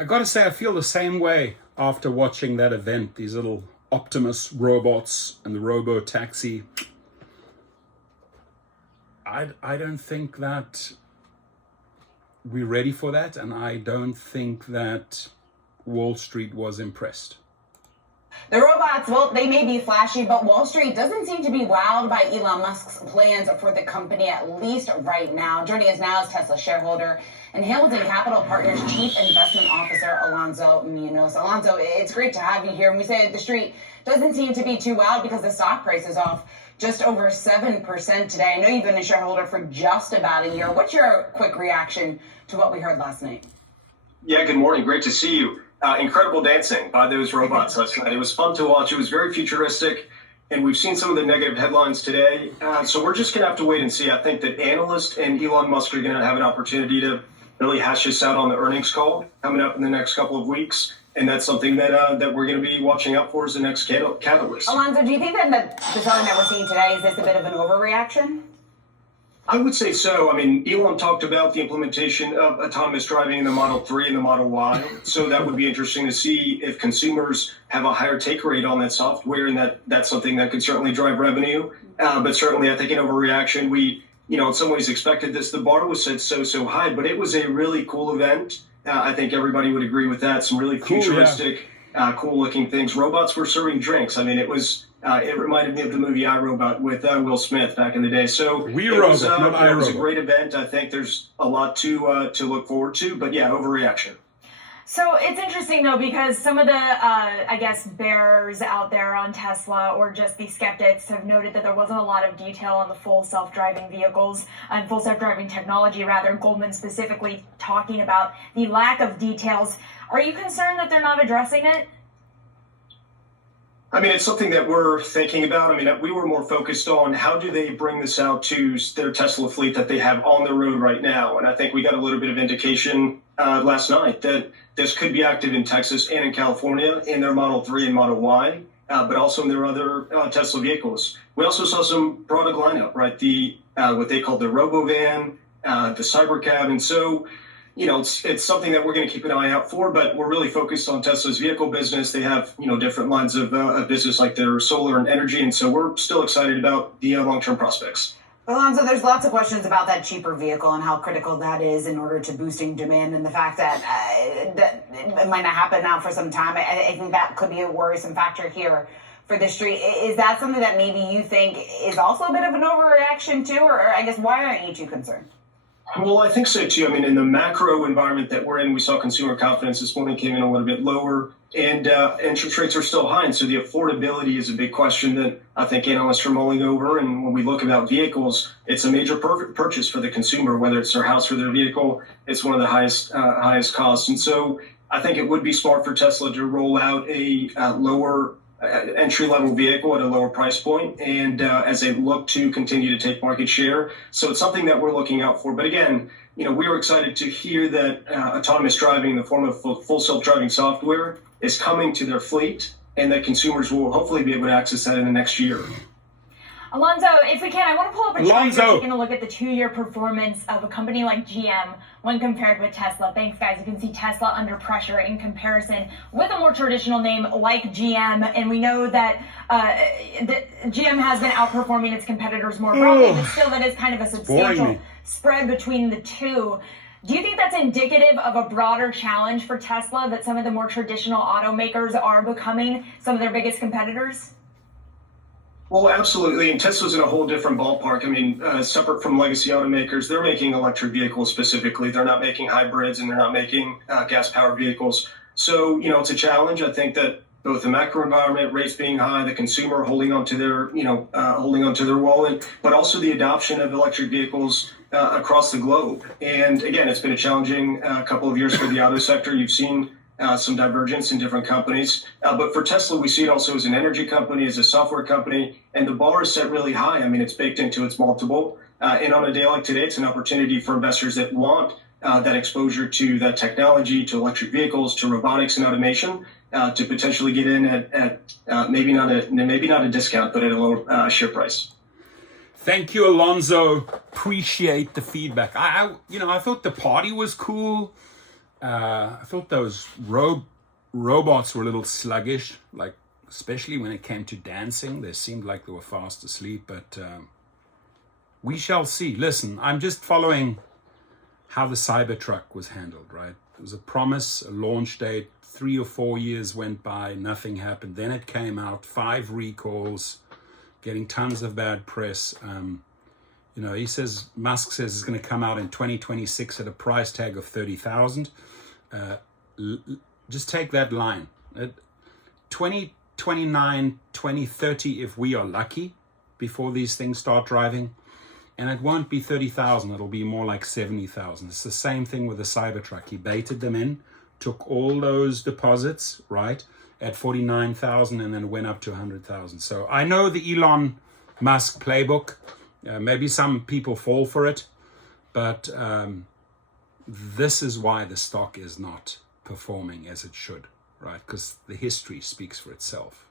I gotta say, I feel the same way after watching that event. These little Optimus robots and the robo taxi. I don't think that we're ready for that, and I don't think that Wall Street was impressed. The robots, well, they may be flashy, but Wall Street doesn't seem to be wowed by Elon Musk's plans for the company, at least right now. Joining us now is Tesla shareholder and Hamilton Capital Partners Chief Investment Officer Alonso Munoz. Alonso, it's great to have you here. And we say the street doesn't seem to be too wowed because the stock price is off just over 7% today. I know you've been a shareholder for just about a year. What's your quick reaction to what we heard last night? Yeah, good morning. Great to see you. Incredible dancing by those robots last night. It was fun to watch. It was very futuristic, and we've seen some of the negative headlines today. So we're just going to have to wait and see. I think that analysts and Elon Musk are going to have an opportunity to really hash this out on the earnings call coming up in the next couple of weeks. And that's something that we're going to be watching out for as the next catalyst. Alonso, do you think that the selling that we're seeing today, is this a bit of an overreaction? I would say so. I mean, Elon talked about the implementation of autonomous driving in the Model 3 and the Model Y. So that would be interesting to see if consumers have a higher take rate on that software, and that's something that could certainly drive revenue. But certainly, I think an overreaction. We, in some ways expected this. The bar was set so high, but it was a really cool event. I think everybody would agree with that. Some really futuristic, cool-looking things. Robots were serving drinks. I mean, it reminded me of the movie I, Robot with Will Smith back in the day. So it was a great event. I think there's a lot to look forward to. But yeah, overreaction. So it's interesting, though, because some of the, bears out there on Tesla, or just the skeptics, have noted that there wasn't a lot of detail on the full self-driving vehicles and full self-driving technology, rather. Goldman specifically talking about the lack of details. Are you concerned that they're not addressing it? I mean, it's something that we're thinking about. I mean, we were more focused on how do they bring this out to their Tesla fleet that they have on the road right now. And I think we got a little bit of indication last night that this could be active in Texas and in California in their Model 3 and Model Y, but also in their other Tesla vehicles. We also saw some product lineup, right? The what they call the Robovan, the Cybercab. And so, it's something that we're going to keep an eye out for, but we're really focused on Tesla's vehicle business. They have, different lines of business like their solar and energy. And so we're still excited about the long-term prospects. Alonso, there's lots of questions about that cheaper vehicle and how critical that is in order to boosting demand, and the fact that it might not happen now for some time. I think that could be a worrisome factor here for the street. Is that something that maybe you think is also a bit of an overreaction too, or I guess why aren't you too concerned? Well, I think so too. I mean, in the macro environment that we're in, we saw consumer confidence this morning came in a little bit lower, and interest rates are still high. And so the affordability is a big question that I think analysts are mulling over. And when we look about vehicles, it's a major purchase for the consumer, whether it's their house or their vehicle. It's one of the highest costs. And so I think it would be smart for Tesla to roll out a lower entry-level vehicle at a lower price point, and as they look to continue to take market share. So it's something that we're looking out for. But again, we were excited to hear that autonomous driving in the form of full self-driving software is coming to their fleet, and that consumers will hopefully be able to access that in the next year. Alonso, if we can, I want to pull up a chart here, taking a look at the 2-year performance of a company like GM when compared with Tesla. Thanks, guys. You can see Tesla under pressure in comparison with a more traditional name like GM. And we know that GM has been outperforming its competitors more broadly, but still that is kind of a substantial spread between the two. Do you think that's indicative of a broader challenge for Tesla, that some of the more traditional automakers are becoming some of their biggest competitors? Well, absolutely. And Tesla's in a whole different ballpark. I mean, separate from legacy automakers, they're making electric vehicles specifically. They're not making hybrids, and they're not making gas-powered vehicles. So, it's a challenge. I think that both the macro environment, rates being high, the consumer holding onto their wallet, but also the adoption of electric vehicles across the globe. And again, it's been a challenging couple of years for the auto sector. You've seen some divergence in different companies. But for Tesla, we see it also as an energy company, as a software company, and the bar is set really high. I mean, it's baked into its multiple. And on a day like today, it's an opportunity for investors that want that exposure to that technology, to electric vehicles, to robotics and automation, to potentially get in at maybe not a discount, but at a lower share price. Thank you, Alonso. Appreciate the feedback. I thought the party was cool. I thought those robots were a little sluggish, like especially when it came to dancing. They seemed like they were fast asleep, but we shall see. Listen, I'm just following how the Cybertruck was handled, right? It was a promise, a launch date, 3 or 4 years went by, nothing happened. Then it came out, 5 recalls, getting tons of bad press. You know, Musk says it's going to come out in 2026 at a price tag of 30,000. Just take that line. 2029, 2030, if we are lucky, before these things start driving. And it won't be 30,000, it'll be more like 70,000. It's the same thing with the Cybertruck. He baited them in, took all those deposits, right, at 49,000 and then went up to 100,000. So I know the Elon Musk playbook. Maybe some people fall for it, but this is why the stock is not performing as it should, right? Because the history speaks for itself.